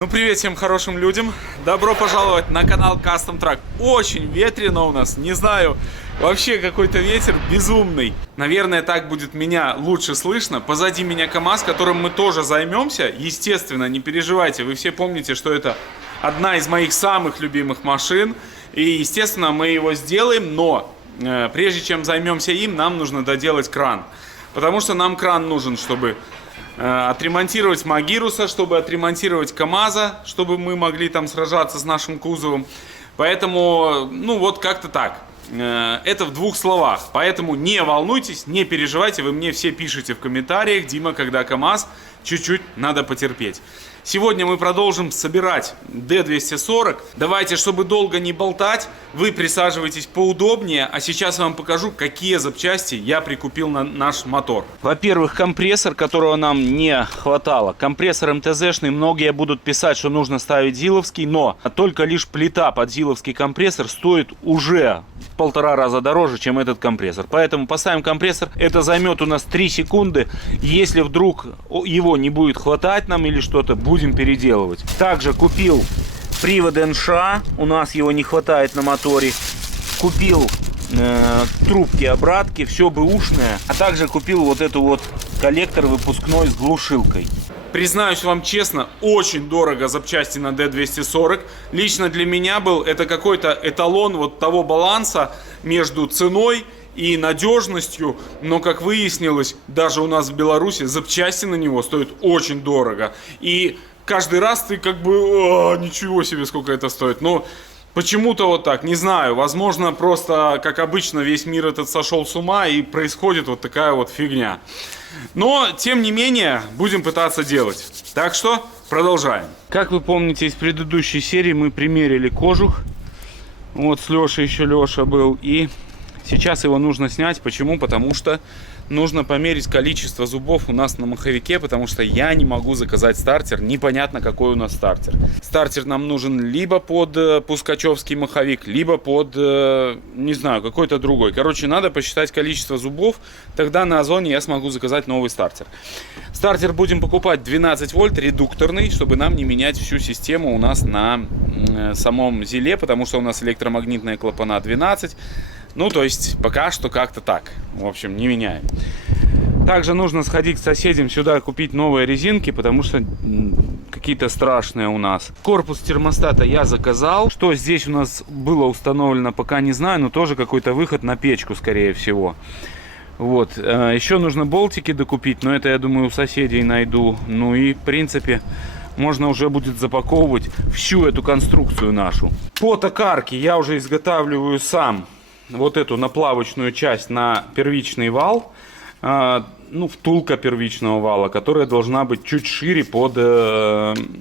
Ну привет всем хорошим людям, добро пожаловать на канал Custom Truck. Очень ветрено у нас, не знаю, вообще какой-то ветер безумный. Наверное, так будет меня лучше слышно. Позади меня КамАЗ, которым мы тоже займемся. Естественно, не переживайте, вы все помните, что это одна из моих самых любимых машин. И естественно, мы его сделаем, но прежде чем займемся им, нам нужно доделать кран. Потому что нам кран нужен, чтобы отремонтировать Магируса, чтобы отремонтировать КамАЗа, чтобы мы могли там сражаться с нашим кузовом. Поэтому, ну вот как-то так. Это в двух словах. Поэтому не волнуйтесь, не переживайте. Вы мне все пишите в комментариях: Дима, когда КамАЗ, чуть-чуть надо потерпеть. Сегодня мы продолжим собирать D240. Давайте, чтобы долго не болтать, вы присаживайтесь поудобнее. А сейчас я вам покажу, какие запчасти я прикупил на наш мотор. Во-первых, компрессор, которого нам не хватало. Компрессор МТЗшный. Многие будут писать, что нужно ставить зиловский, но только лишь плита под зиловский компрессор стоит уже в 1,5 раза дороже, чем этот компрессор. Поэтому поставим компрессор. Это займет у нас 3 секунды. Если вдруг его не будет хватать нам или что-то, будем переделывать. Также купил привод НШ. У нас его не хватает на моторе. Купил трубки обратки, все бэушное. А также купил вот эту вот коллектор выпускной с глушилкой. Признаюсь вам честно, очень дорого запчасти на D240. Лично для меня был это какой-то эталон вот того баланса между ценой и надежностью. Но, как выяснилось, даже у нас в Беларуси запчасти на него стоят очень дорого. И каждый раз ты как бы, ничего себе, сколько это стоит. Но почему-то вот так, не знаю, возможно, просто, как обычно, весь мир этот сошел с ума и происходит вот такая вот фигня. Но, тем не менее, будем пытаться делать. Так что, продолжаем. Как вы помните из предыдущей серии, мы примерили кожух. Вот с Лешей еще Леша был. И сейчас его нужно снять. Почему? Потому что нужно померить количество зубов у нас на маховике, потому что я не могу заказать стартер. Непонятно, какой у нас стартер. Стартер нам нужен либо под пускачевский маховик, либо под, не знаю, какой-то другой. Короче, надо посчитать количество зубов. Тогда на Озоне я смогу заказать новый стартер. Стартер будем покупать 12 вольт, редукторный, чтобы нам не менять всю систему у нас на самом зиле, потому что у нас электромагнитные клапана 12. Ну, то есть, пока что как-то так. В общем, не меняем. Также нужно сходить к соседям сюда, купить новые резинки, потому что какие-то страшные у нас. Корпус термостата я заказал. Что здесь у нас было установлено, пока не знаю, но тоже какой-то выход на печку, скорее всего. Вот. Еще нужно болтики докупить, но это, я думаю, у соседей найду. Ну и, в принципе, можно уже будет запаковывать всю эту конструкцию нашу. По токарке я уже изготавливаю сам вот эту наплавочную часть на первичный вал, ну, втулка первичного вала, которая должна быть чуть шире под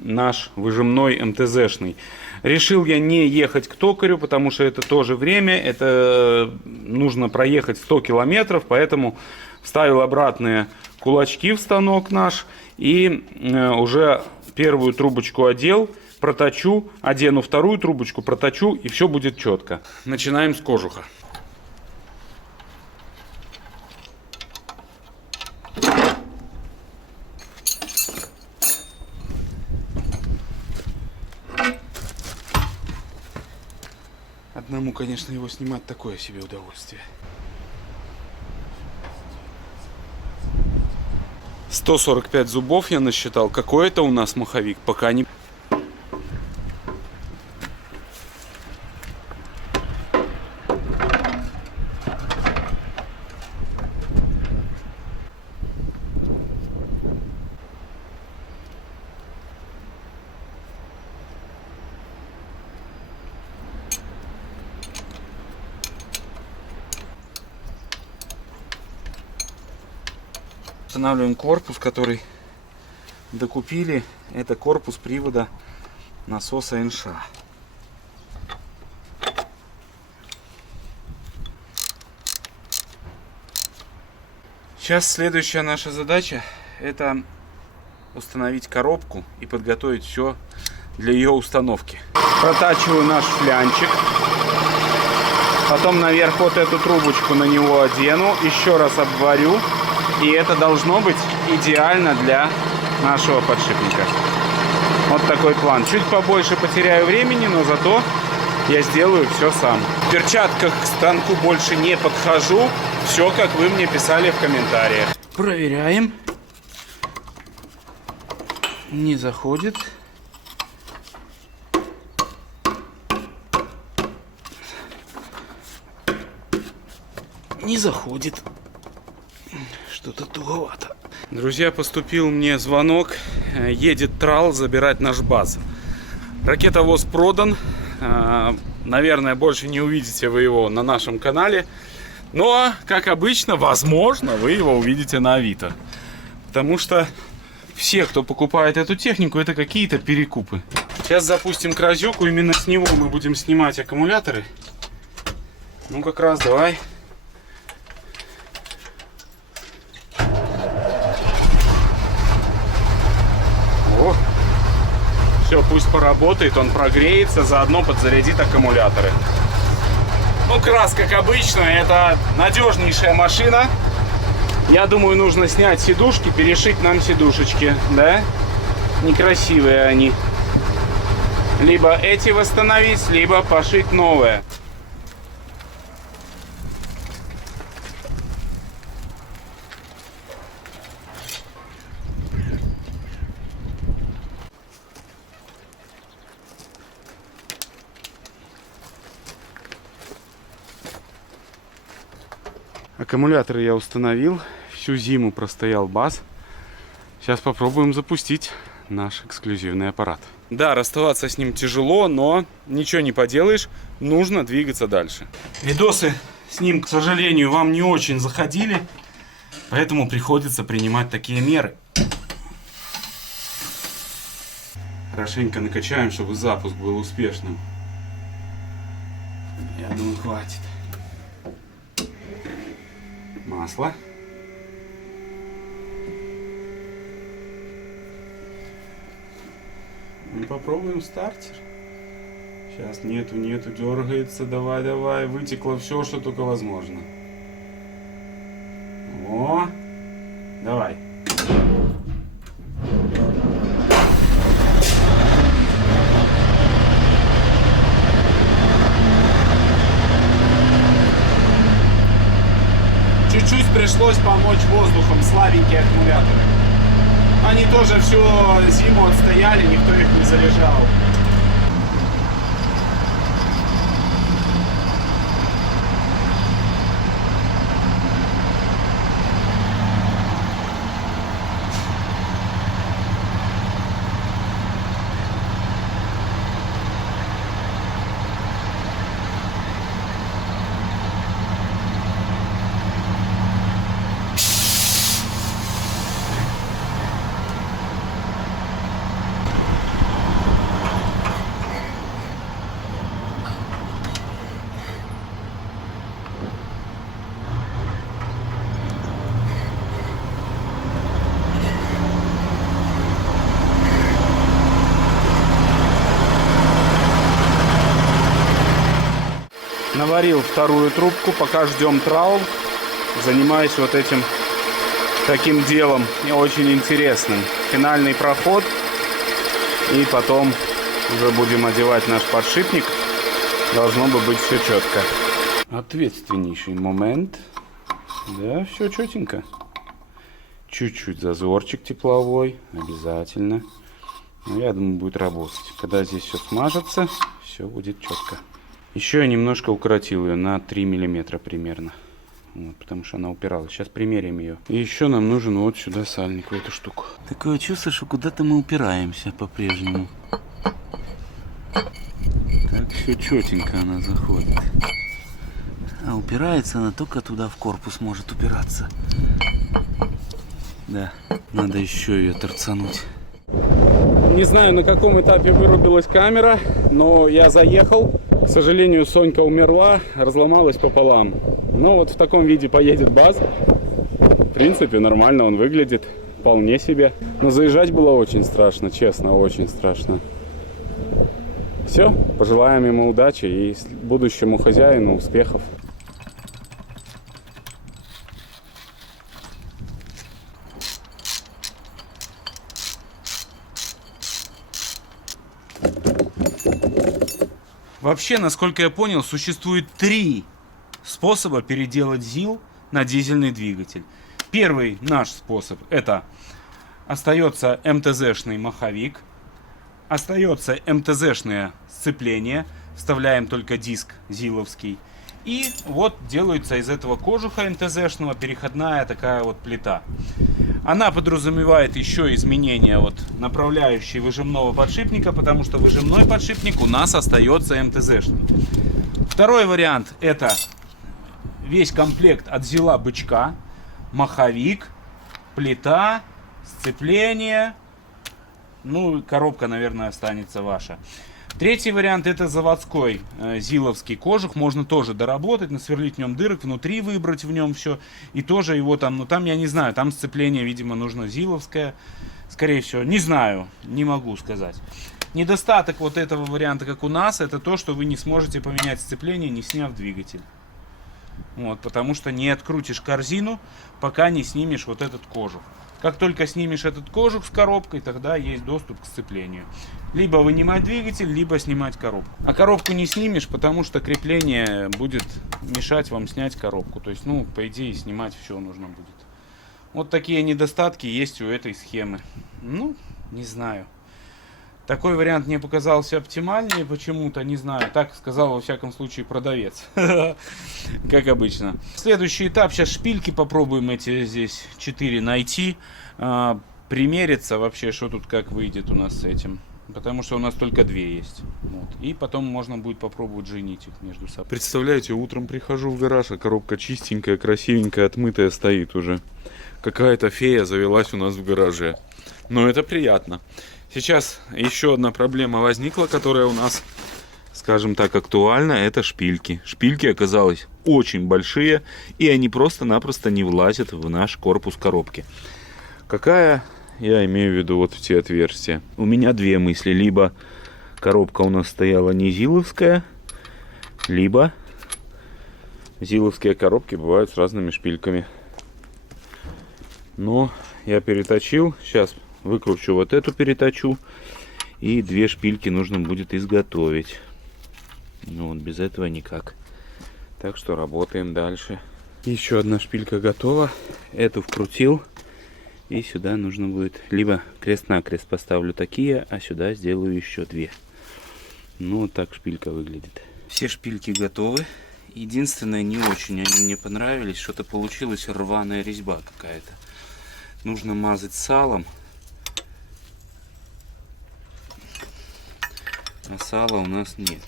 наш выжимной МТЗшный. Решил я не ехать к токарю, потому что это тоже время, это нужно проехать 100 километров, поэтому вставил обратные кулачки в станок наш и уже первую трубочку одел. Проточу, одену вторую трубочку, проточу, и все будет четко. Начинаем с кожуха. Одному, конечно, его снимать такое себе удовольствие. 145 зубов я насчитал. Какой это у нас маховик, пока не... Устанавливаем корпус, который докупили. Это корпус привода насоса НШ. Сейчас следующая наша задача — это установить коробку и подготовить все для ее установки. Протачиваю наш флянчик. Потом наверх вот эту трубочку на него одену. Еще раз обварю. И это должно быть идеально для нашего подшипника. Вот такой план. Чуть побольше потеряю времени, но зато я сделаю все сам. В перчатках к станку больше не подхожу. Все, как вы мне писали в комментариях. Проверяем. Не заходит. Не заходит. Что-то туговато. Друзья, поступил мне звонок. Едет трал забирать наш баз. Ракетовоз продан. Наверное, больше не увидите вы его на нашем канале. Но, как обычно, возможно, вы его увидите на Авито. Потому что все, кто покупает эту технику, это какие-то перекупы. Сейчас запустим Крозюку. Именно с него мы будем снимать аккумуляторы. Ну, как раз давай. Все, пусть поработает, он прогреется, заодно подзарядит аккумуляторы. Ну, крас, как обычно, это надежнейшая машина. Я думаю, нужно снять сидушки, перешить нам сидушечки, да? Некрасивые они. Либо эти восстановить, либо пошить новые. Аккумуляторы я установил, всю зиму простоял баз. Сейчас попробуем запустить наш эксклюзивный аппарат. Да, расставаться с ним тяжело, но ничего не поделаешь, нужно двигаться дальше. Видосы с ним, к сожалению, вам не очень заходили, поэтому приходится принимать такие меры. Хорошенько накачаем, чтобы запуск был успешным. Я думаю, хватит. Масло. Мы попробуем стартер. Сейчас нету, дергается. Давай. Вытекло все, что только возможно. О, давай. Чуть-чуть пришлось помочь воздухом, слабенькие аккумуляторы. Они тоже всю зиму отстояли, никто их не заряжал. Наварил вторую трубку, пока ждем трал. Занимаюсь вот этим таким делом, и очень интересным. Финальный проход, и потом уже будем одевать наш подшипник. Должно бы быть все четко. Ответственнейший момент. Да, все четенько. Чуть-чуть зазорчик тепловой, обязательно. Но я думаю, будет работать. Когда здесь все смажется, все будет четко. Еще я немножко укоротил ее на 3 миллиметра примерно. Вот, потому что она упиралась. Сейчас примерим ее. И еще нам нужен вот сюда сальник, в эту штуку. Такое чувство, что куда-то мы упираемся по-прежнему. Так, все четенько она заходит. А упирается она только туда, в корпус может упираться. Да, надо еще ее торцануть. Не знаю, на каком этапе вырубилась камера, но я заехал. К сожалению, Сонька умерла, разломалась пополам. Но вот в таком виде поедет баз. В принципе, нормально он выглядит, вполне себе. Но заезжать было очень страшно, честно, очень страшно. Все, пожелаем ему удачи и будущему хозяину успехов. Вообще, насколько я понял, существует 3 способа переделать ЗИЛ на дизельный двигатель. Первый наш способ — это остается МТЗ-шный маховик, остается МТЗ-шное сцепление, вставляем только диск ЗИЛовский. И вот делается из этого кожуха МТЗ-шного переходная такая вот плита. Она подразумевает еще изменение вот направляющей выжимного подшипника, потому что выжимной подшипник у нас остается МТЗ-шный. Второй вариант — это весь комплект от ЗИЛа бычка, маховик, плита, сцепление, ну, коробка, наверное, останется ваша. Третий вариант — это заводской ЗИЛовский кожух. Можно тоже доработать, насверлить в нем дырок, внутри выбрать в нем все. И тоже его там, ну там я не знаю, там сцепление, видимо, нужно ЗИЛовское. Скорее всего, не знаю, не могу сказать. Недостаток вот этого варианта, как у нас, это то, что вы не сможете поменять сцепление, не сняв двигатель. Вот, потому что не открутишь корзину, пока не снимешь вот этот кожух. Как только снимешь этот кожух с коробкой, тогда есть доступ к сцеплению. Либо вынимать двигатель, либо снимать коробку. А коробку не снимешь, потому что крепление будет мешать вам снять коробку. То есть, ну, по идее, снимать все нужно будет. Вот такие недостатки есть у этой схемы. Ну, не знаю. Такой вариант мне показался оптимальнее почему-то, не знаю. Так сказал, во всяком случае, продавец. Как обычно. Следующий этап. Сейчас шпильки попробуем эти здесь 4 найти. Примериться вообще, что тут как выйдет у нас с этим. Потому что у нас только 2 есть. Вот. И потом можно будет попробовать женить их между собой. Представляете, утром прихожу в гараж, а коробка чистенькая, красивенькая, отмытая стоит уже. Какая-то фея завелась у нас в гараже. Но это приятно. Сейчас еще одна проблема возникла, которая у нас, скажем так, актуальна. Это шпильки. Шпильки оказались очень большие, и они просто-напросто не влазят в наш корпус коробки. Какая, я имею в виду вот в те отверстия. У меня 2 мысли. Либо коробка у нас стояла не ЗИЛовская, либо ЗИЛовские коробки бывают с разными шпильками. Но я переточил. Сейчас выкручу вот эту, переточу. И 2 шпильки нужно будет изготовить. Ну вот, без этого никак. Так что работаем дальше. Еще одна шпилька готова. Эту вкрутил. И сюда нужно будет либо крест-накрест поставлю такие, а сюда сделаю еще 2. Ну вот так шпилька выглядит. Все шпильки готовы. Единственное, не очень они мне понравились. Что-то получилась рваная резьба какая-то. Нужно мазать салом. А сала у нас нет.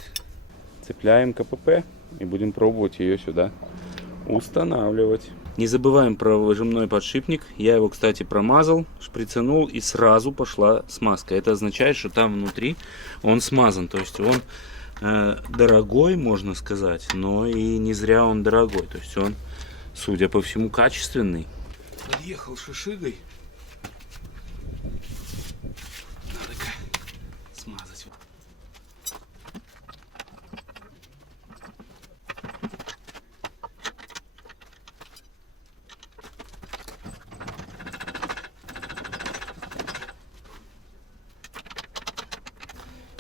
Цепляем КПП и будем пробовать ее сюда устанавливать. Не забываем про выжимной подшипник. Я его, кстати, промазал, шприцанул, и сразу пошла смазка. Это означает, что там внутри он смазан. То есть он дорогой, можно сказать, но и не зря он дорогой. То есть он, судя по всему, качественный. Подъехал шишигой. Надо-ка смазать.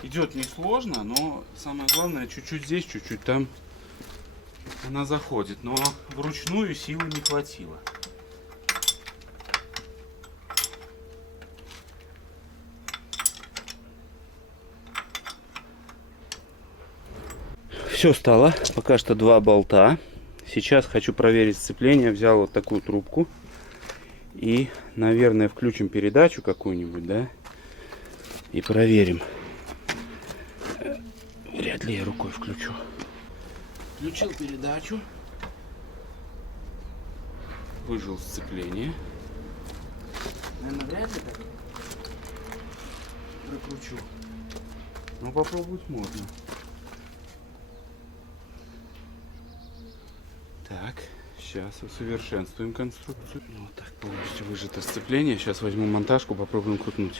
Идет несложно, но самое главное, чуть-чуть здесь, чуть-чуть там она заходит. Но вручную силы не хватило. Все стало. Пока что 2 болта. Сейчас хочу проверить сцепление. Взял вот такую трубку. И, наверное, включим передачу какую-нибудь, да? И проверим. Вряд ли я рукой включу. Включил передачу. Выжил сцепление. Наверное, вряд ли так прокручу. Но попробовать можно. Так, сейчас усовершенствуем конструкцию. Вот так полностью выжато сцепление. Сейчас возьму монтажку, попробуем крутнуть.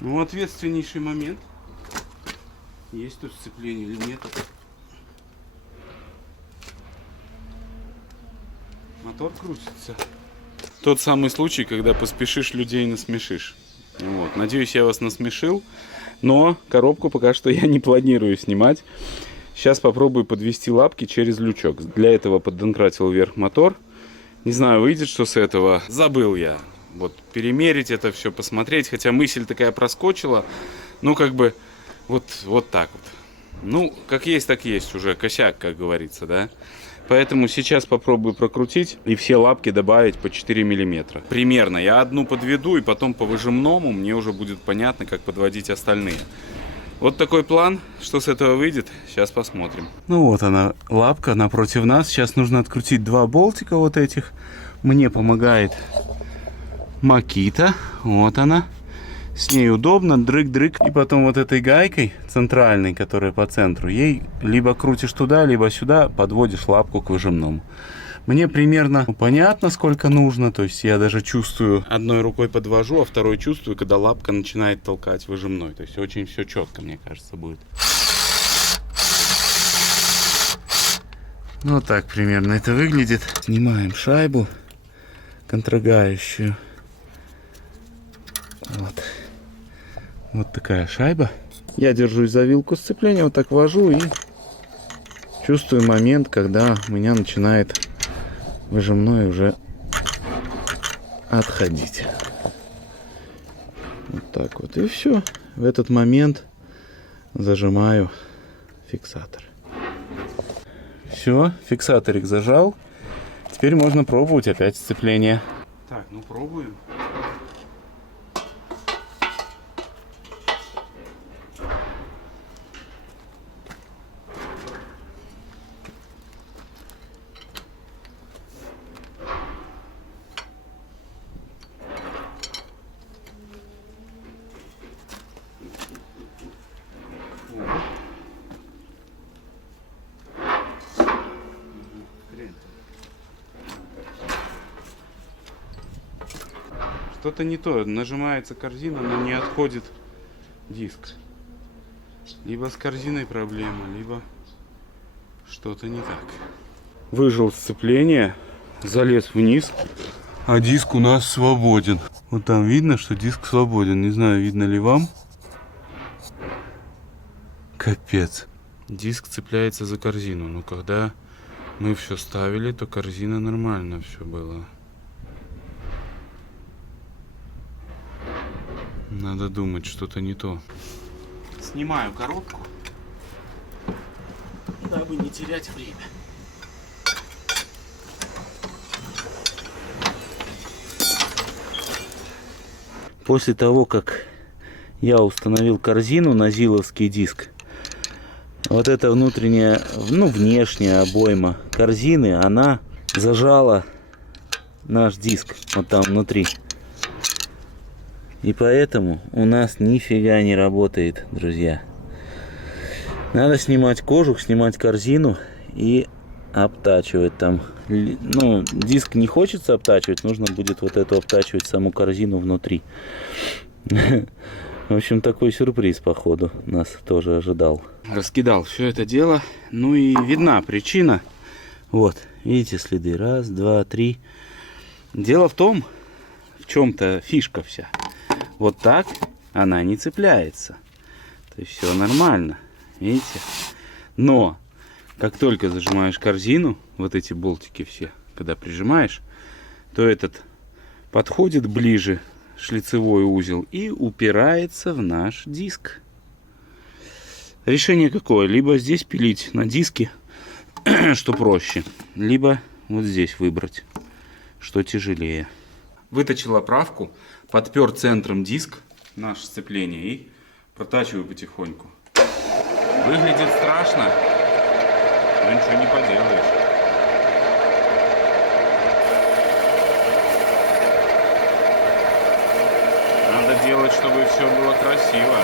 Ну, ответственнейший момент. Есть тут сцепление или нет. Мотор крутится. Тот самый случай, когда поспешишь, людей насмешишь. Вот. Надеюсь, я вас насмешил. Но коробку пока что я не планирую снимать. Сейчас попробую подвести лапки через лючок. Для этого поддонкратил вверх мотор. Не знаю, выйдет что с этого. Забыл я. Вот перемерить это все, посмотреть. Хотя мысль такая проскочила. Ну, как бы, вот так вот. Ну, как есть, так есть уже. Косяк, как говорится, да. Поэтому сейчас попробую прокрутить и все лапки добавить по 4 миллиметра. Примерно. Я одну подведу и потом по выжимному мне уже будет понятно, как подводить остальные. Вот такой план. Что с этого выйдет, сейчас посмотрим. Ну вот она, лапка напротив нас. Сейчас нужно открутить два болтика вот этих. Мне помогает Макита. Вот она. С ней удобно, дрык-дрык. И потом вот этой гайкой центральной, которая по центру, ей либо крутишь туда, либо сюда, подводишь лапку к выжимному. Мне примерно понятно, сколько нужно. То есть я даже чувствую, одной рукой подвожу, а второй чувствую, когда лапка начинает толкать выжимной. То есть очень все четко, мне кажется, будет. Вот так примерно это выглядит. Снимаем шайбу контрагающую. Вот такая шайба. Я держусь за вилку сцепления, вот так вожу и чувствую момент, когда у меня начинает выжимной уже отходить. Вот так вот. И все. В этот момент зажимаю фиксатор. Все, фиксаторик зажал. Теперь можно пробовать опять сцепление. Так, ну пробуем. Что-то не то. Нажимается корзина, но не отходит диск. Либо с корзиной проблема, либо что-то не так. Выжил сцепление, залез вниз, а диск у нас свободен. Вот там видно, что диск свободен. Не знаю, видно ли вам. Капец. Диск цепляется за корзину. Но когда мы все ставили, то корзина нормально все было. Надо думать, что-то не то. Снимаю коробку, дабы не терять время. После того, как я установил корзину на зиловский диск, вот эта внутренняя, внешняя обойма корзины, она зажала наш диск вот там внутри. И поэтому у нас нифига не работает, друзья. Надо снимать кожух, снимать корзину и обтачивать там. Ну, диск не хочется обтачивать, нужно будет вот эту обтачивать саму корзину внутри. В общем, такой сюрприз, походу, нас тоже ожидал. Раскидал все это дело. Ну и видна причина. Вот, видите следы? Раз, два, три. Дело в том, в чем-то фишка вся. Вот так она не цепляется. То есть все нормально. Видите? Но как только зажимаешь корзину, вот эти болтики все, когда прижимаешь, то этот подходит ближе, шлицевой узел, и упирается в наш диск. Решение какое? Либо здесь пилить на диске, что проще, либо вот здесь выбрать, что тяжелее. Выточил оправку, подпер центром диск, наше сцепление, и протачиваю потихоньку. Выглядит страшно, но ничего не поделаешь. Надо делать, чтобы все было красиво.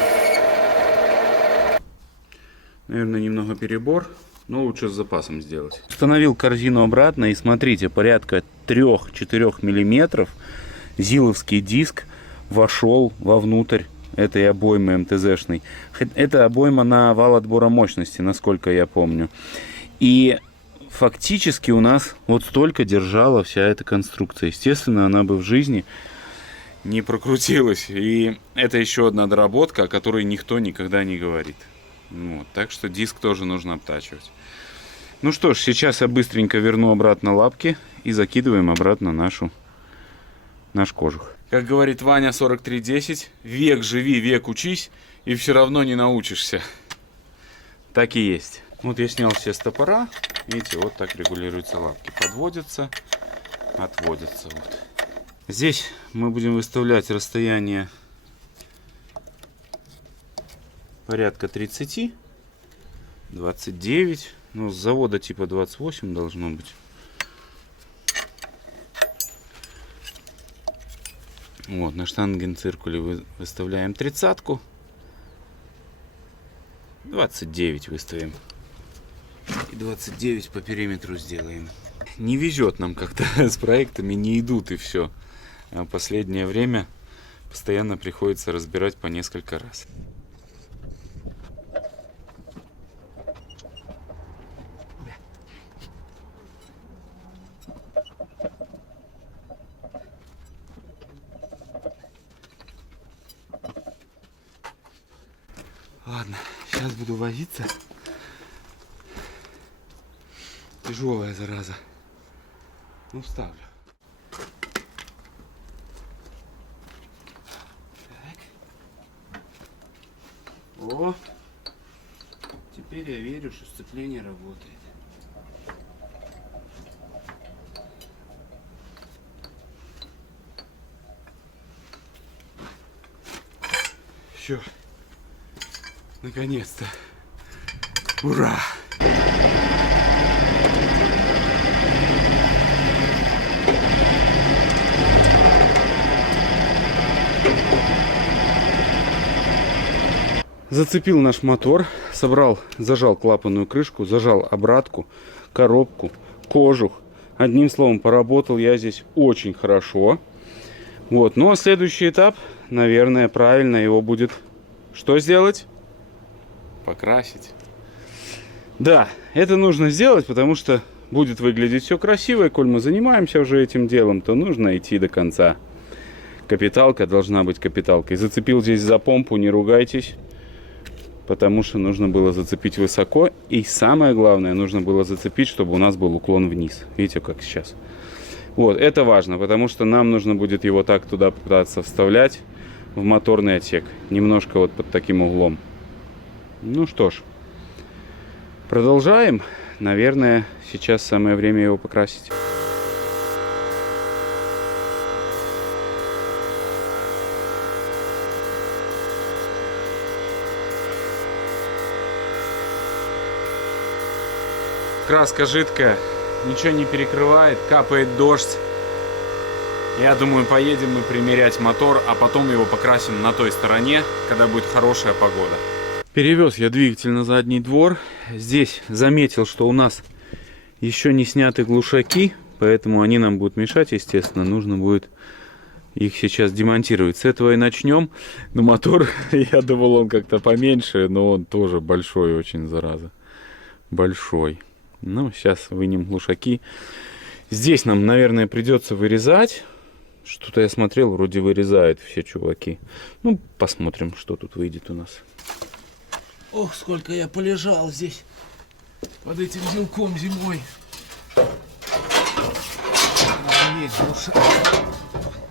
Наверное, немного перебор, но лучше с запасом сделать. Установил корзину обратно, и смотрите, порядка 3-4 миллиметров зиловский диск вошел вовнутрь этой обоймы МТЗшной. Это обойма на вал отбора мощности, насколько я помню. И фактически у нас вот столько держала вся эта конструкция. Естественно, она бы в жизни не прокрутилось. И это еще одна доработка, о которой никто никогда не говорит. Вот, так что диск тоже нужно обтачивать. Ну что ж, сейчас я быстренько верну обратно лапки и закидываем обратно наш кожух. Как говорит Ваня 4310, век живи, век учись, и все равно не научишься. Так и есть. Вот я снял все стопора. Видите, вот так регулируются лапки. Подводятся, отводятся. Вот. Здесь мы будем выставлять расстояние порядка 30, 29. Ну, с завода типа 28 должно быть. Вот, на штангенциркуле выставляем 30-ку. 29 выставим. И 29 по периметру сделаем. Не везет нам как-то с проектами, не идут и все. А последнее время постоянно приходится разбирать по несколько раз. Ладно, сейчас буду возиться. Тяжелая зараза. Ну, вставлю. Так. О! Теперь я верю, что сцепление работает. Все. Наконец-то. Ура! Зацепил наш мотор, зажал клапанную крышку, зажал обратку, коробку, кожух. Одним словом, поработал я здесь очень хорошо. Вот. Ну а следующий этап, наверное, правильно его будет что сделать? Покрасить. Да, это нужно сделать, потому что будет выглядеть все красиво. И коль мы занимаемся уже этим делом, то нужно идти до конца. Капиталка должна быть капиталкой. Зацепил здесь за помпу, не ругайтесь. Потому что нужно было зацепить высоко. И самое главное, нужно было зацепить, чтобы у нас был уклон вниз. Видите, как сейчас. Вот, это важно, потому что нам нужно будет его так туда пытаться вставлять, в моторный отсек. Немножко вот под таким углом. Ну что ж, продолжаем. Наверное, сейчас самое время его покрасить. Краска жидкая, ничего не перекрывает, капает дождь. Я думаю, поедем мы примерять мотор, а потом его покрасим на той стороне, когда будет хорошая погода. Перевез я двигатель на задний двор. Здесь заметил, что у нас еще не сняты глушаки, поэтому они нам будут мешать, естественно. Нужно будет их сейчас демонтировать. С этого и начнем. Но мотор, я думал, он как-то поменьше, но он тоже большой очень, зараза. Большой. Ну, сейчас вынем глушаки. Здесь нам, наверное, придется вырезать. Что-то я смотрел, вроде вырезают все чуваки. Ну, посмотрим, что тут выйдет у нас. Ох, сколько я полежал здесь под этим зилком зимой. Надо весь глушак.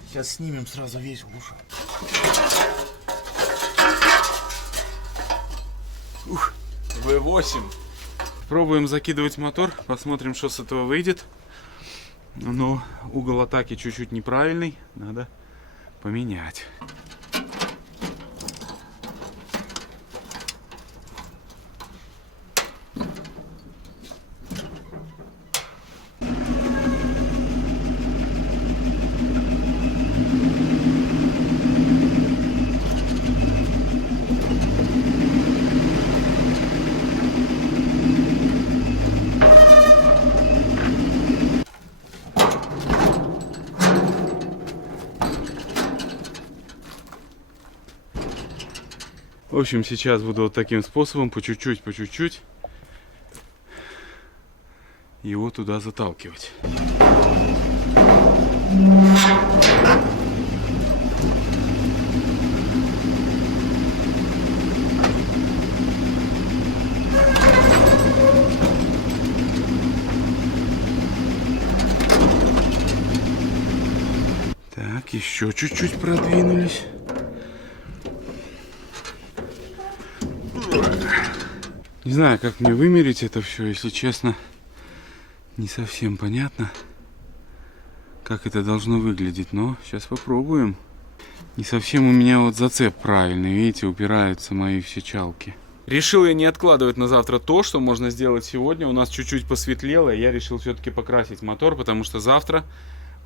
Сейчас снимем сразу весь глушак. Ух, V8. Пробуем закидывать мотор, посмотрим, что с этого выйдет. Но угол атаки чуть-чуть неправильный, надо поменять. В общем, сейчас буду вот таким способом, по чуть-чуть его туда заталкивать. Еще чуть-чуть продвинулись. Не знаю, как мне вымерить это все, если честно. Не совсем понятно, как это должно выглядеть, но сейчас попробуем. Не совсем у меня вот зацеп правильный, видите, упираются мои все чалки. Решил я не откладывать на завтра то, что можно сделать сегодня. У нас чуть-чуть посветлело, и я решил все-таки покрасить мотор, потому что завтра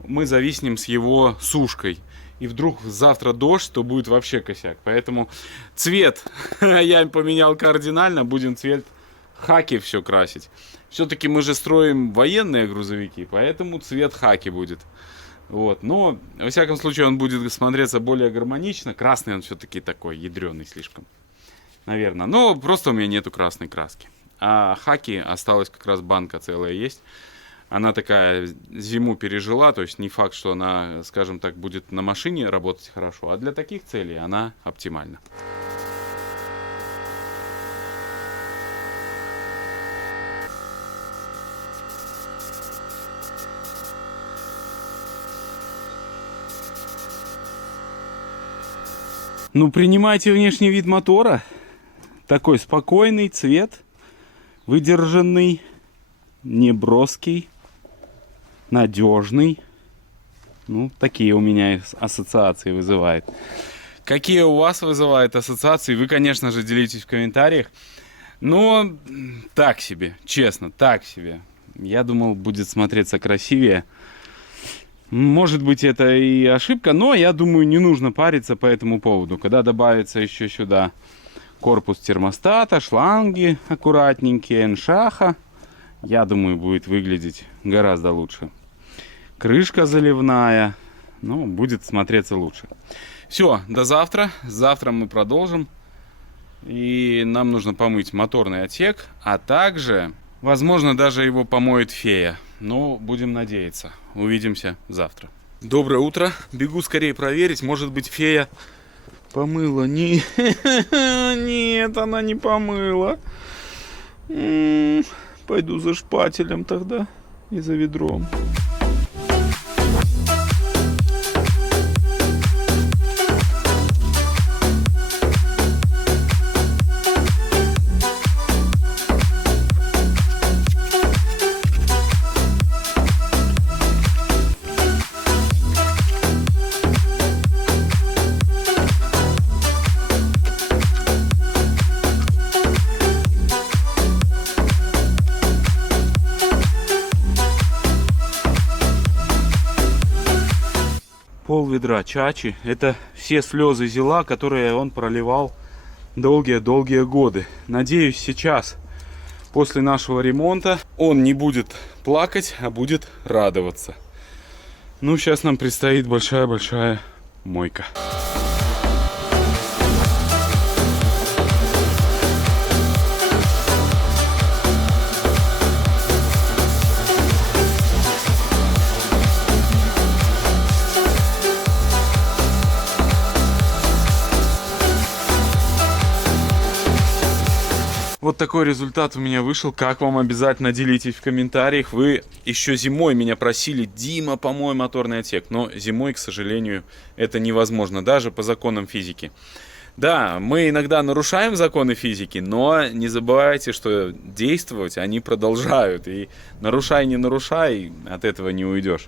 мы зависнем с его сушкой. И вдруг завтра дождь, то будет вообще косяк. Поэтому цвет я поменял кардинально, будем цвет хаки все красить. Все-таки мы же строим военные грузовики, поэтому цвет хаки будет. Вот. Но, во всяком случае, он будет смотреться более гармонично. Красный он все-таки такой ядреный слишком, наверное. Но просто у меня нету красной краски. А хаки осталась как раз банка целая есть. Она такая зиму пережила, то есть не факт, что она, скажем так, будет на машине работать хорошо. А для таких целей она оптимальна. Ну, принимайте внешний вид мотора. Такой спокойный цвет, выдержанный, неброский, надежный. Ну, такие у меня ассоциации вызывает. Какие у вас вызывают ассоциации? Вы, конечно же, делитесь в комментариях. Но так себе, честно, так себе. Я думал, будет смотреться красивее. Может быть, это и ошибка, но я думаю, не нужно париться по этому поводу. Когда добавится еще сюда корпус термостата, шланги аккуратненькие, эншаха, я думаю, будет выглядеть гораздо лучше. Крышка заливная, ну, будет смотреться лучше. Все, до завтра. Завтра мы продолжим. И нам нужно помыть моторный отсек, а также, возможно, даже его помоет фея. Но будем надеяться. Увидимся завтра. Доброе утро. Бегу скорее проверить. Может быть, фея помыла. Нет, она не помыла. Пойду за шпателем тогда и за ведром. Пол ведра чачи. Это все слезы зила, которые он проливал долгие-долгие годы. Надеюсь, сейчас, после нашего ремонта, он не будет плакать, а будет радоваться. Ну, сейчас нам предстоит большая-большая мойка. Вот такой результат у меня вышел. Как вам, обязательно делитесь в комментариях. Вы еще зимой меня просили: Дима, помой моторный отсек. Но зимой, к сожалению, это невозможно, даже по законам физики. Да, мы иногда нарушаем законы физики, но не забывайте, что действовать они продолжают. И нарушай, не нарушай, от этого не уйдешь.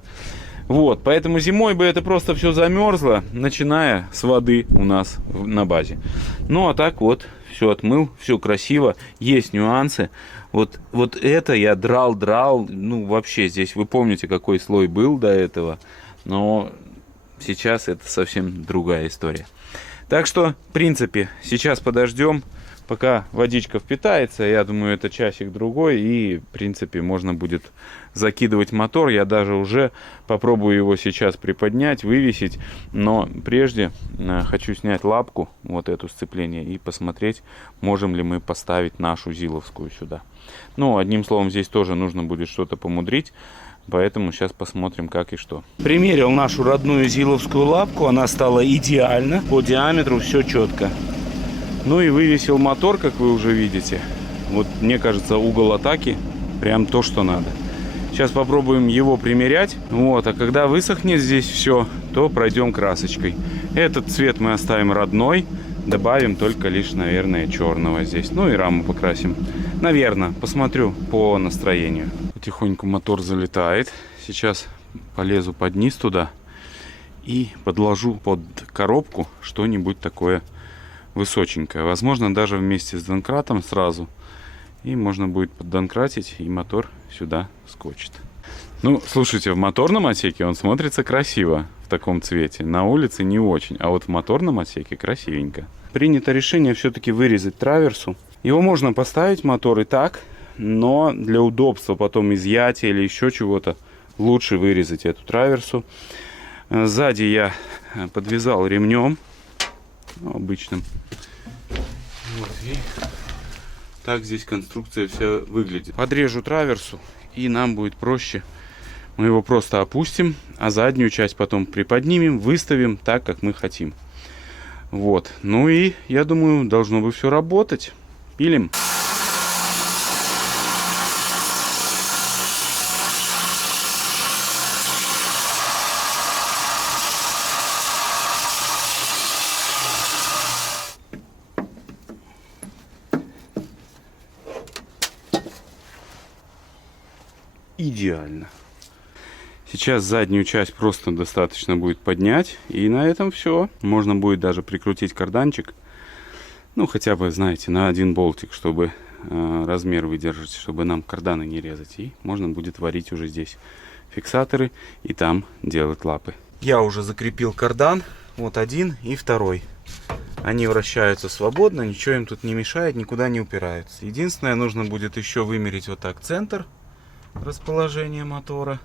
Вот, поэтому зимой бы это просто все замерзло, начиная с воды у нас на базе. Ну, а так вот, все отмыл, все красиво, есть нюансы. Вот это я драл, ну, вообще здесь, вы помните, какой слой был до этого, но сейчас это совсем другая история. Так что, в принципе, сейчас подождем, пока водичка впитается. Я думаю, это часик-другой, и, в принципе, можно будет закидывать мотор. Я даже уже попробую его сейчас приподнять, вывесить. Но прежде хочу снять лапку, вот эту сцепление, и посмотреть, можем ли мы поставить нашу зиловскую сюда. Ну, одним словом, здесь тоже нужно будет что-то помудрить. Поэтому сейчас посмотрим, как и что. Примерил нашу родную зиловскую лапку. Она стала идеально. По диаметру все четко. Ну и вывесил мотор, как вы уже видите. Вот, мне кажется, угол атаки прям то, что надо. Сейчас попробуем его примерять. Вот, а когда высохнет здесь все, то пройдем красочкой. Этот цвет мы оставим родной. Добавим только лишь, наверное, черного здесь. Ну и раму покрасим. Наверное, посмотрю по настроению. Потихоньку мотор залетает. Сейчас полезу под низ туда и подложу под коробку что-нибудь такое высоченькое. Возможно, даже вместе с донкратом сразу. И можно будет поддонкратить, и мотор сюда скочит. Ну, слушайте, в моторном отсеке он смотрится красиво в таком цвете. На улице не очень, а вот в моторном отсеке красивенько. Принято решение все-таки вырезать траверсу. Его можно поставить, мотор, и так, но для удобства потом изъятия или еще чего-то лучше вырезать эту траверсу. Сзади я подвязал ремнем обычным. Вот, и так здесь конструкция вся выглядит. Подрежу траверсу, и нам будет проще. Мы его просто опустим, а заднюю часть потом приподнимем, выставим так, как мы хотим. Вот. Ну и, я думаю, должно бы все работать. Пилим. Идеально. Сейчас заднюю часть просто достаточно будет поднять, и на этом все. Можно будет даже прикрутить карданчик, ну хотя бы, знаете, на один болтик, чтобы размер выдержать, чтобы нам карданы не резать. И можно будет варить уже здесь фиксаторы и там делать лапы. Я уже закрепил кардан, вот один и второй. Они вращаются свободно, ничего им тут не мешает, никуда не упираются. Единственное, нужно будет еще вымерить вот так центр расположения мотора.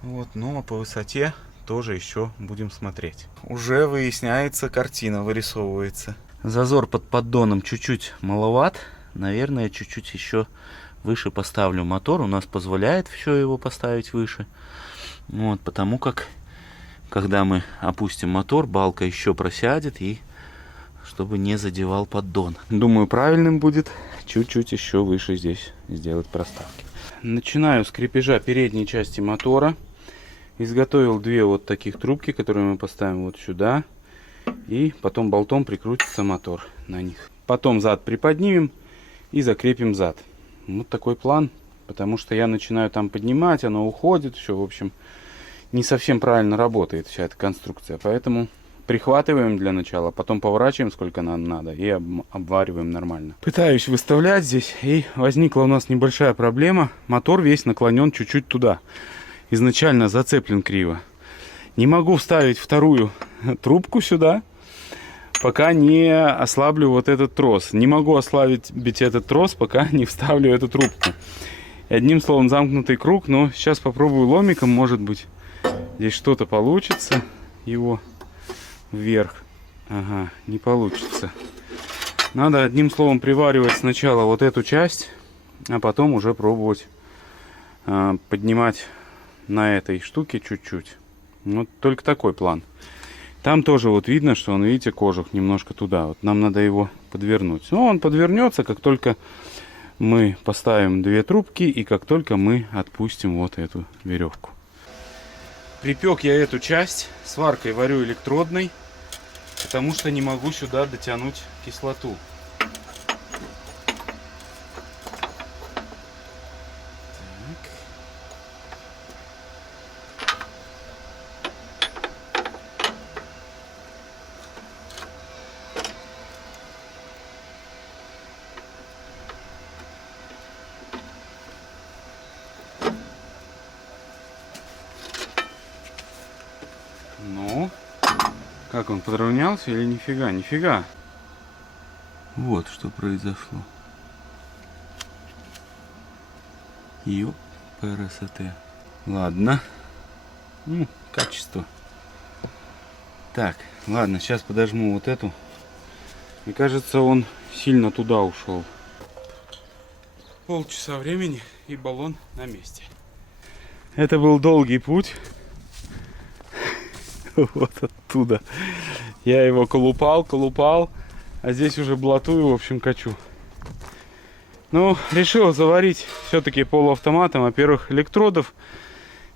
Вот, но по высоте тоже еще будем смотреть. Уже выясняется, картина вырисовывается. Зазор под поддоном чуть-чуть маловат. Наверное, чуть-чуть еще выше поставлю мотор. У нас позволяет все его поставить выше. Вот, потому как, когда мы опустим мотор, балка еще просядет, и чтобы не задевал поддон. Думаю, правильным будет чуть-чуть еще выше здесь сделать проставки. Начинаю с крепежа передней части мотора. Изготовил две вот таких трубки, которые мы поставим вот сюда. И потом болтом прикрутится мотор на них. Потом зад приподнимем и закрепим зад. Вот такой план. Потому что я начинаю там поднимать, оно уходит. Все, в общем, не совсем правильно работает вся эта конструкция. Поэтому прихватываем для начала, потом поворачиваем сколько нам надо и обвариваем нормально. Пытаюсь выставлять здесь, и возникла у нас небольшая проблема. Мотор весь наклонен чуть-чуть туда. Изначально зацеплен криво. Не могу вставить вторую трубку сюда, пока не ослаблю вот этот трос. Не могу ослабить этот трос, пока не вставлю эту трубку. И одним словом, замкнутый круг, но сейчас попробую ломиком, может быть, здесь что-то получится. Его вверх. Ага, не получится. Надо одним словом приваривать сначала вот эту часть, а потом уже пробовать поднимать на этой штуке чуть-чуть. Вот только такой план. Там тоже вот видно, что он, видите, кожух немножко туда. Вот нам надо его подвернуть. Но он подвернется, как только мы поставим две трубки и как только мы отпустим вот эту веревку. Припек я эту часть. Сваркой варю электродной, потому что не могу сюда дотянуть кислоту. Ну, как он подровнялся или нифига? Нифига. Вот что произошло. Ёп, ПРСТ. Ладно. Ну, качество. Так, ладно, сейчас подожму вот эту. Мне кажется, он сильно туда ушел. Полчаса времени, и баллон на месте. Это был долгий путь. Вот оттуда. Я его колупал, а здесь уже блатую, в общем, качу. Ну, решил заварить все-таки полуавтоматом. Во-первых, электродов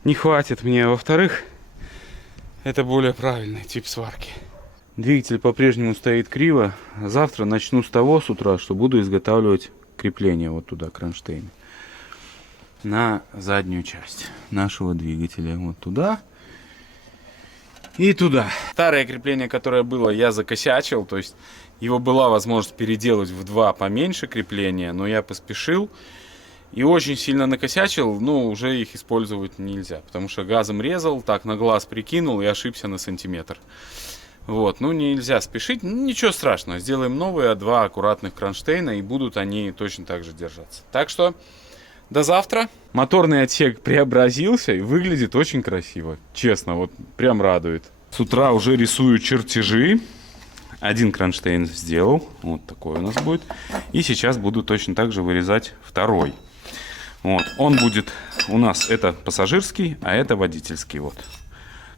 не хватит мне. Во-вторых, Это более правильный тип сварки. Двигатель по-прежнему стоит криво. Завтра начну с того с утра, что буду изготавливать крепление вот туда, кронштейн. На заднюю часть нашего двигателя. Вот туда и туда. Старое крепление, которое было, я закосячил. То есть его была возможность переделать в 2 поменьше крепления, но я поспешил. И очень сильно накосячил, но уже их использовать нельзя. Потому что газом резал, так на глаз прикинул и ошибся на сантиметр. Вот, ну нельзя спешить, ничего страшного. Сделаем новые 2 аккуратных кронштейна, и будут они точно так же держаться. Так что до завтра. Моторный отсек преобразился и выглядит очень красиво. Честно, вот прям радует. С утра уже рисую чертежи. 1 кронштейн сделал, вот такой у нас будет. И сейчас буду точно так же вырезать 2. Вот, он будет у нас, это пассажирский, а это водительский вот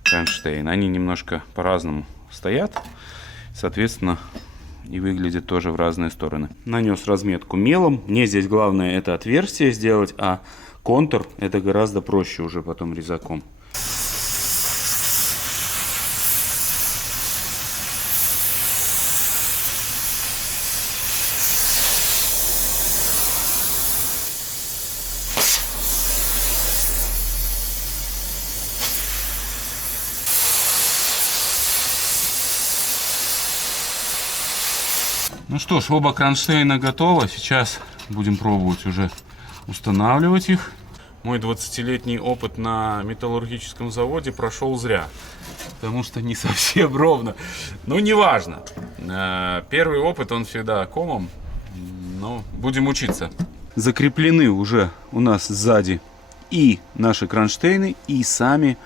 кронштейн. Они немножко по-разному стоят, соответственно, и выглядят тоже в разные стороны. Нанес разметку мелом. Мне здесь главное это отверстие сделать, а контур это гораздо проще уже потом резаком. Ну что ж, оба кронштейна готовы. Сейчас будем пробовать уже устанавливать их. Мой 20-летний опыт на металлургическом заводе прошел зря. Потому что не совсем ровно. Ну, неважно. Первый опыт, он всегда комом. Но будем учиться. Закреплены уже у нас сзади и наши кронштейны, и сами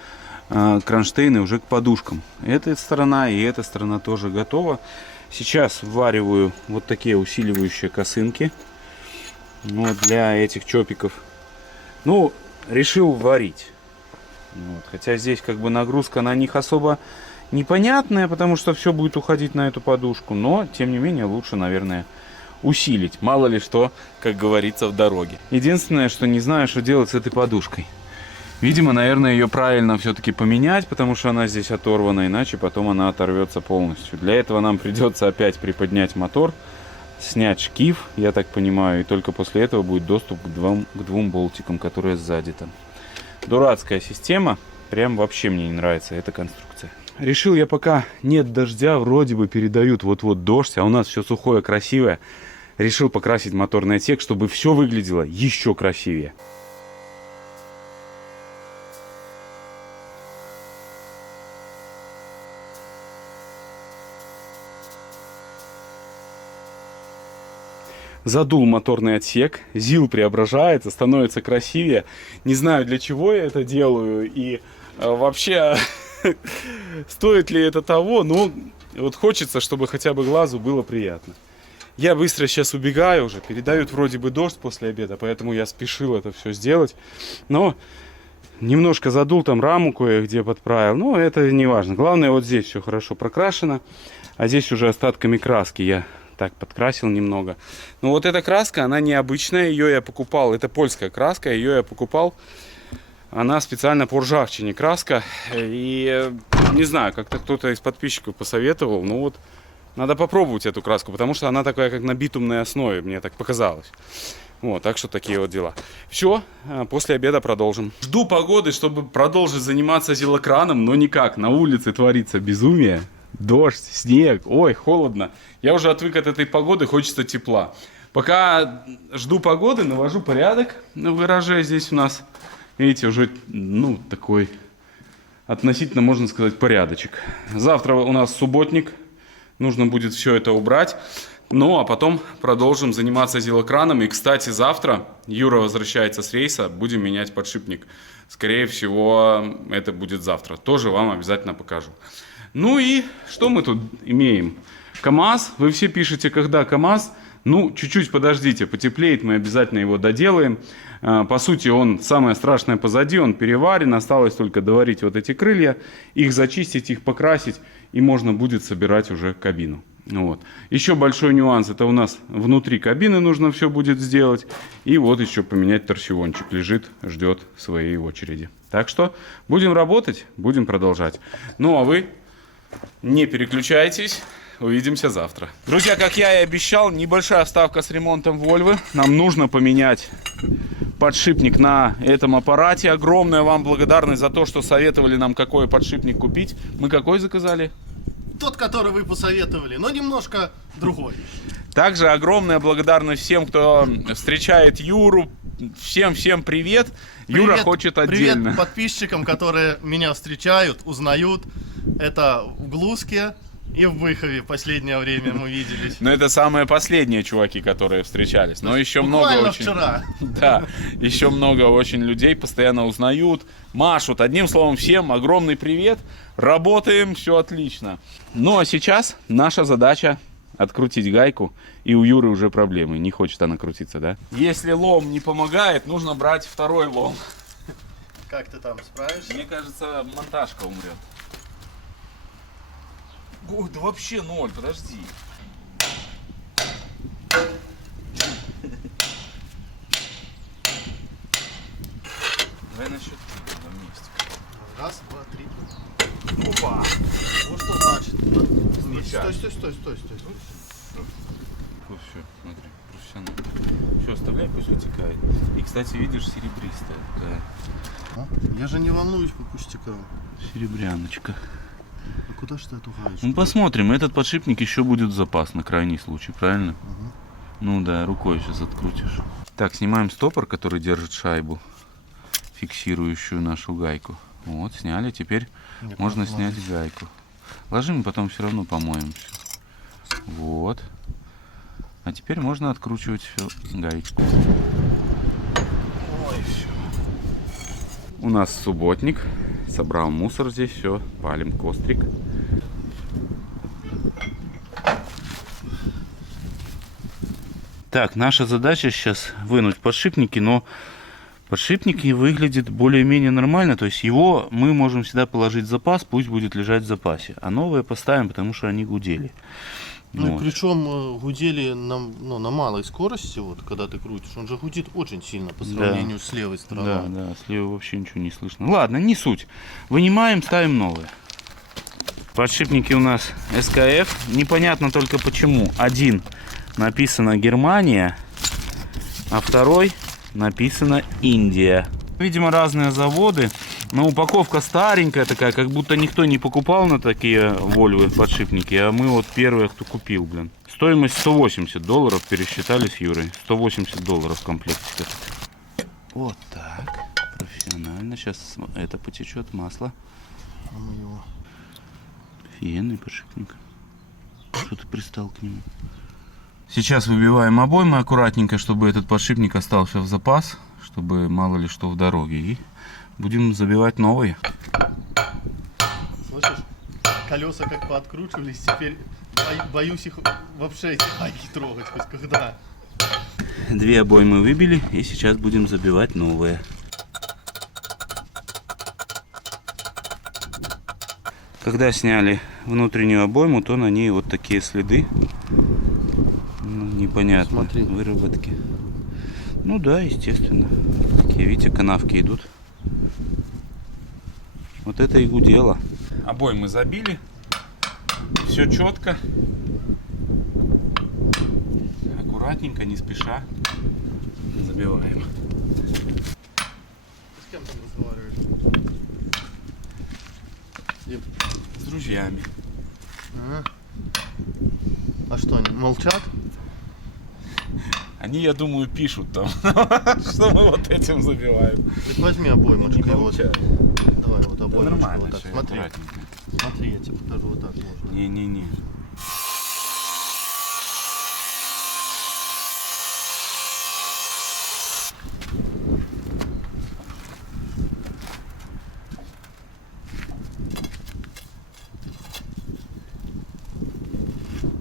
кронштейны уже к подушкам. Эта сторона и эта сторона тоже готова. Сейчас ввариваю вот такие усиливающие косынки вот, для этих чопиков. Ну, решил варить. Вот, хотя здесь как бы нагрузка на них особо непонятная, потому что все будет уходить на эту подушку. Но, тем не менее, лучше, наверное, усилить. Мало ли что, как говорится, в дороге. Единственное, что не знаю, что делать с этой подушкой. Видимо, наверное, ее правильно все-таки поменять, потому что она здесь оторвана, иначе потом она оторвется полностью. Для этого нам придется опять приподнять мотор, снять шкив, я так понимаю, и только после этого будет доступ к двум болтикам, которые сзади там. Дурацкая система, прям вообще мне не нравится эта конструкция. Решил я, пока нет дождя, вроде бы передают вот-вот дождь, а у нас все сухое, красивое. Решил покрасить моторный отсек, чтобы все выглядело еще красивее. Задул моторный отсек, ЗИЛ преображается, становится красивее. Не знаю, для чего я это делаю и вообще стоит ли это того, но вот хочется, чтобы хотя бы глазу было приятно. Я быстро сейчас убегаю уже, передают вроде бы дождь после обеда, поэтому я спешил это все сделать. Но немножко задул, там раму кое-где подправил, но это не важно. Главное, вот здесь все хорошо прокрашено, а здесь уже остатками краски я так подкрасил немного. Но вот эта краска, она необычная, ее я покупал, это польская краска, ее я покупал, она специально по ржавчине краска, и не знаю, как-то кто-то из подписчиков посоветовал, ну вот, надо попробовать эту краску, потому что она такая, как на битумной основе, мне так показалось. Вот, так что такие вот дела. Все, после обеда продолжим. Жду погоды, чтобы продолжить заниматься зилокраном, но никак, на улице творится безумие. Дождь, снег, ой, холодно. Я уже отвык от этой погоды, хочется тепла. Пока жду погоды, навожу порядок в гараже здесь у нас. Видите, уже, ну, такой относительно, можно сказать, порядочек. Завтра у нас субботник, нужно будет все это убрать. Ну, а потом продолжим заниматься зилокраном. И, кстати, завтра Юра возвращается с рейса, будем менять подшипник. Скорее всего, это будет завтра. Тоже вам обязательно покажу. Ну и что мы тут имеем? КамАЗ. Вы все пишете, когда КамАЗ. Ну, чуть-чуть подождите, потеплеет, мы обязательно его доделаем. По сути, он, самое страшное позади, он переварен. Осталось только доварить вот эти крылья, их зачистить, их покрасить, и можно будет собирать уже кабину. Вот. Еще большой нюанс, это у нас внутри кабины нужно все будет сделать. И вот еще поменять торсиончик. Лежит, ждет своей очереди. Так что будем работать, будем продолжать. Ну а вы не переключайтесь. Увидимся завтра. Друзья, как я и обещал, небольшая вставка с ремонтом Volvo. Нам нужно поменять подшипник на этом аппарате. Огромная вам благодарность за то, что советовали нам, какой подшипник купить. Мы какой заказали? Тот, который вы посоветовали, но немножко другой. Также огромная благодарность всем, кто встречает Юру. Всем привет. Юра хочет отдельно. Привет подписчикам, которые меня встречают, узнают. Это в Глузке и в Выхове в последнее время мы виделись. Но это самые последние чуваки, которые встречались. Но еще много Буквально очень... вчера. Да, еще много очень людей постоянно узнают, машут. Одним словом, всем огромный привет. Работаем, все отлично. Ну а сейчас наша задача открутить гайку. И у Юры уже проблемы, не хочет она крутиться, да? Если лом не помогает, нужно брать второй лом. Как ты там справишься? Мне кажется, монтажка умрет. Ой, да вообще ноль, подожди. Давай насчет на месте. Раз, два, три. Опа! Вот что значит. Стучать. Стой. Все, смотри, профессионал. Все, оставляй, пусть вытекает. И, кстати, видишь, серебристая такая. Я же не волнуюсь по пустякам. Серебряночка. А куда же ты эту гаечку? Ну посмотрим, этот подшипник еще будет в запас на крайний случай, правильно? Ну да, рукой сейчас открутишь. Так, снимаем стопор, который держит шайбу, фиксирующую нашу гайку. Вот, сняли, теперь можно снять гайку. Ложим, потом все равно помоем все. Вот. А теперь можно откручивать всю гаечку. Ой, все. У нас субботник. Собрал мусор здесь, все, палим кострик. Так, наша задача сейчас вынуть подшипники, но подшипники выглядят более-менее нормально, то есть его мы можем всегда положить в запас, пусть будет лежать в запасе, а новые поставим, потому что они гудели. Ну, Вот. причем гудели на малой скорости, вот когда ты крутишь, он же гудит очень сильно по сравнению с левой стороной. Да, слева вообще ничего не слышно. Ладно, не суть. Вынимаем, ставим новые. Подшипники у нас СКФ. Непонятно только почему. Один написано Германия, а второй написано Индия. Видимо, разные заводы. Но упаковка старенькая такая, как будто никто не покупал на такие Volvo подшипники, а мы вот первые, кто купил, блин. Стоимость $180 пересчитали с Юрой. $180 в комплекте. Вот так. Профессионально. Сейчас это потечет масло. А мы его... Офигенный подшипник. Что ты пристал к нему? Сейчас выбиваем обоймы аккуратненько, чтобы этот подшипник остался в запас, чтобы мало ли что в дороге. И будем забивать новые. Слышишь? Колеса как пооткручивались, теперь боюсь их вообще эти гайки трогать хоть когда. Две обоймы выбили, и сейчас будем забивать новые. Когда сняли внутреннюю обойму, то на ней вот такие следы. Ну, непонятно. Смотри. Выработки. Ну да, естественно. Такие, видите, канавки идут. Вот это и гудело. Обоймы забили. Все четко. Аккуратненько, не спеша. Забиваем. С кем там разговариваешь? С друзьями. А что, они молчат? Они, я думаю, пишут там, что мы вот этим забиваем. Так возьми обоймочку. Не Вот. молчат. Давай вот обоймочку нормально вот так. всё, Смотри. аккуратненько. Смотри, я тебе покажу вот так можно. Не-не-не.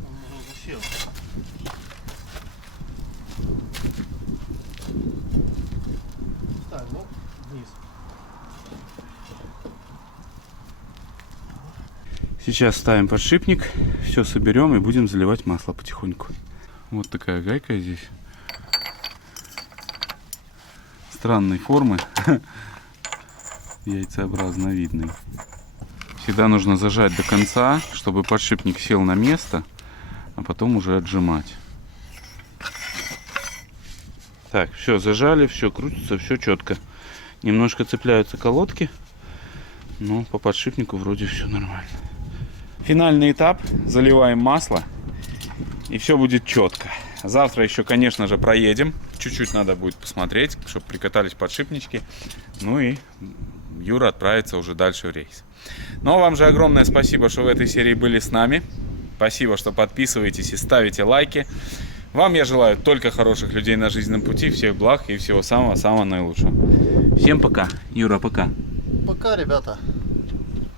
Он уже засел. Ставь, ну, вниз. Сейчас ставим подшипник, все соберем и будем заливать масло потихоньку. Вот такая гайка здесь. Странной формы. Яйцеобразно видный. Всегда нужно зажать до конца, чтобы подшипник сел на место, а потом уже отжимать. Так, все, зажали, все крутится, все четко. Немножко цепляются колодки, но по подшипнику вроде все нормально. Финальный этап. Заливаем масло, и все будет четко. Завтра еще, конечно же, проедем. Чуть-чуть надо будет посмотреть, чтобы прикатались подшипнички. Ну и Юра отправится уже дальше в рейс. Ну а вам же огромное спасибо, что в этой серии были с нами. Спасибо, что подписываетесь и ставите лайки. Вам я желаю только хороших людей на жизненном пути, всех благ и всего самого-самого наилучшего. Всем пока. Юра, пока. Пока, ребята.